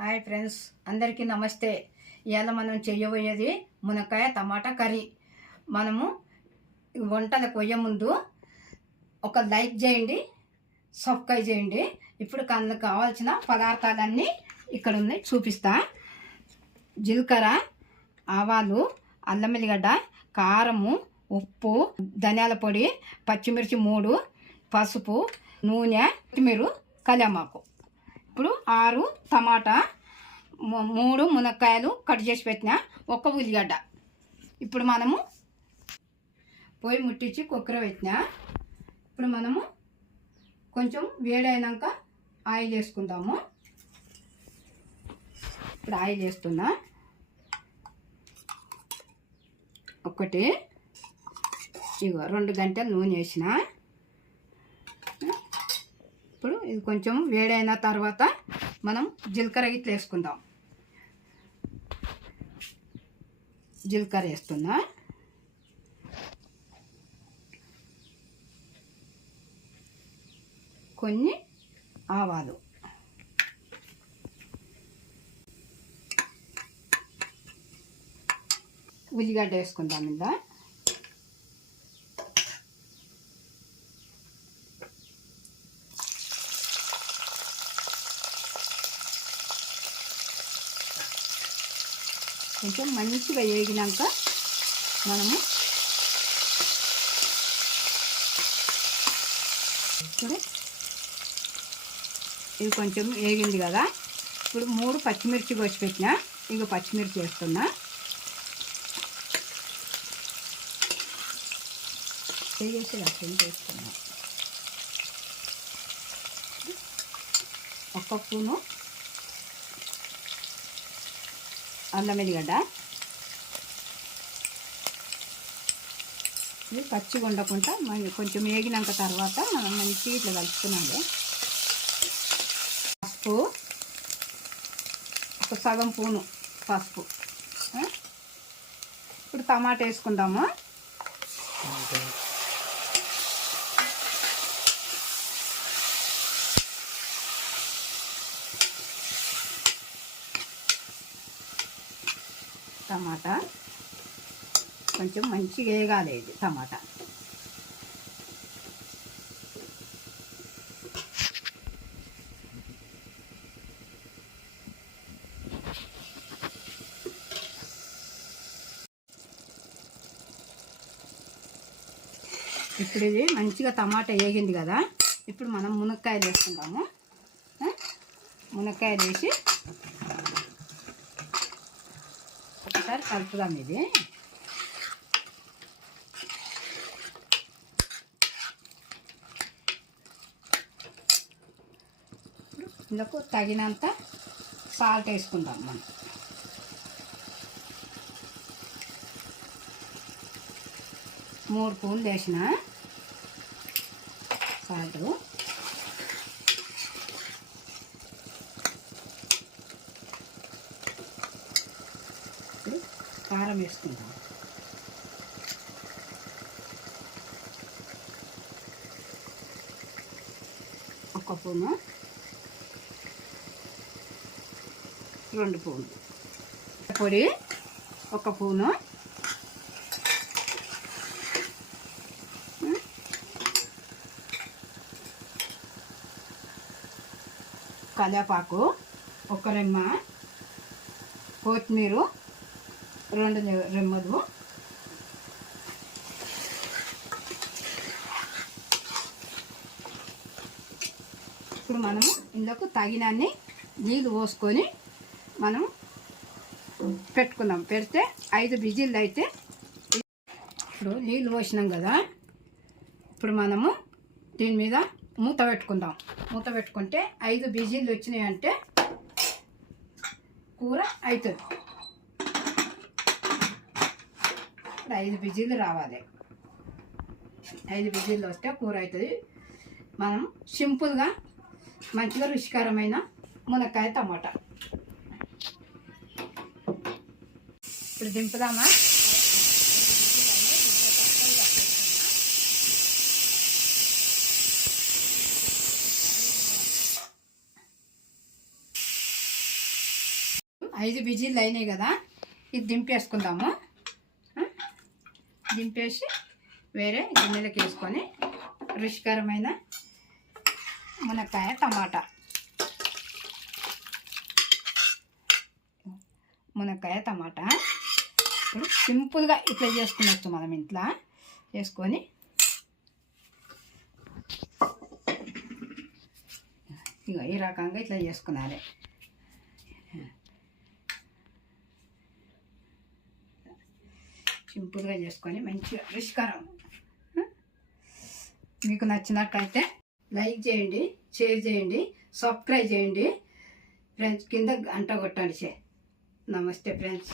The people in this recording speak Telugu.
హాయ్ ఫ్రెండ్స్, అందరికీ నమస్తే. ఇవాళ మనం చేయబోయేది మునక్కాయ టమాటా కర్రీ. మనము వంటలకు పోయే ముందు ఒక లైక్ చేయండి, సబ్స్క్రైబ్ చేయండి. ఇప్పుడు అందుకు కావాల్సిన పదార్థాలన్నీ ఇక్కడ ఉన్నాయి, చూపిస్తా. జీలకర్ర, ఆవాలు, అల్లం వెల్లిగడ్డ, కారము, ఉప్పు, ధనియాల పొడి, పచ్చిమిర్చి 3, పసుపు, నూనె, కొత్తిమీర, కళ్యామాకు. ఇప్పుడు 6 టమాటా, 3 మునక్కాయలు కట్ చేసి పెట్టిన, 1 ఉల్లిగడ్డ. ఇప్పుడు మనము పొయ్యి ముట్టించి కుక్కర్ పెట్టిన. ఇప్పుడు మనము కొంచెం వేడైనాక ఆయిల్ వేసుకుందాము. ఇప్పుడు ఆయిల్ వేస్తున్నా. 2 గంటలు నూనె వేసిన. ఇప్పుడు ఇది కొంచెం వేడైన తర్వాత మనం జీలకర్ర ఇట్లా వేసుకుందాం. జీలకర్ర వేస్తున్నా. కొన్ని ఆవాలు, ఉల్లిగడ్డ వేసుకుందాం. ఇందా కొంచెం మంచిగా వేగినాక మనము ఇది కొంచెం వేగింది కదా. ఇప్పుడు 3 పచ్చిమిర్చి కోసి పెట్టిన. ఇక పచ్చిమిర్చి వేస్తున్నా. వేసేసి అట్లా వేస్తున్నా. 1 స్పూను అల్లం వెల్లిగడ్డ. ఇది పచ్చిగా ఉండకుండా కొంచెం వేగినాక తర్వాత మనం మంచిగా ఇట్లా కలుపుతున్నాము. పసుపు, 1 సగం స్పూను పసుపు. ఇప్పుడు టమాటా వేసుకుందాము. టమాటా కొంచెం మంచిగా వేగాలి. ఇది టమాటా ఇప్పుడు ఇది మంచిగా టమాటా వేగింది కదా. ఇప్పుడు మనం మునక్కాయలు వేసుకుందాము. మునక్కాయలు వేసి ఒకసారి కలుపుదాం. ఇది ఇందుకు తగినంత సాల్ట్ వేసుకుందాం. మనం 3 స్పూన్లు వేసిన సాల్ట్. కారం వేసుకుందాం. 1 స్పూను, 2 స్పూన్లు పొడి, 1 స్పూను, కరివేపాకు, 1 రెమ్మ, కొత్తిమీర 2 రెమ్మలు. ఇప్పుడు మనము ఇందుకు తగినన్ని నీళ్ళు పోసుకొని మనం పెట్టుకుందాం. పెడితే 5 విజిల్లు అయితే. ఇప్పుడు నీళ్ళు పోసినాం కదా. ఇప్పుడు మనము దీని మీద మూత పెట్టుకుందాం. మూత పెట్టుకుంటే 5 విజిల్లు వచ్చినాయంటే కూర అవుతుంది. 5 విజిల్లు రావాలి. 5 విజిల్లు వస్తే కూర అవుతుంది. మనం సింపుల్గా మంచిగా రుచికరమైన మునక్కాయ టమాటా. ఇప్పుడు దింపుదామా. 5 విజిల్లు అయినాయి కదా, ఇది దింపేసుకుందాము. దింపేసి వేరే గిన్నెలకు వేసుకొని రుచికరమైన మునక్కాయ టమాటా, ఇప్పుడు సింపుల్గా ఇట్లా చేసుకున్నట్టు మనం ఇంట్లో చేసుకొని ఇక ఈ రకంగా ఇట్లా చేసుకున్నారే. సింపుల్గా చేసుకొని మంచిగా రుచికరం. మీకు నచ్చినట్లయితే లైక్ చేయండి, షేర్ చేయండి, సబ్స్క్రైబ్ చేయండి ఫ్రెండ్స్. కింద గంట కొట్టండి. నమస్తే ఫ్రెండ్స్.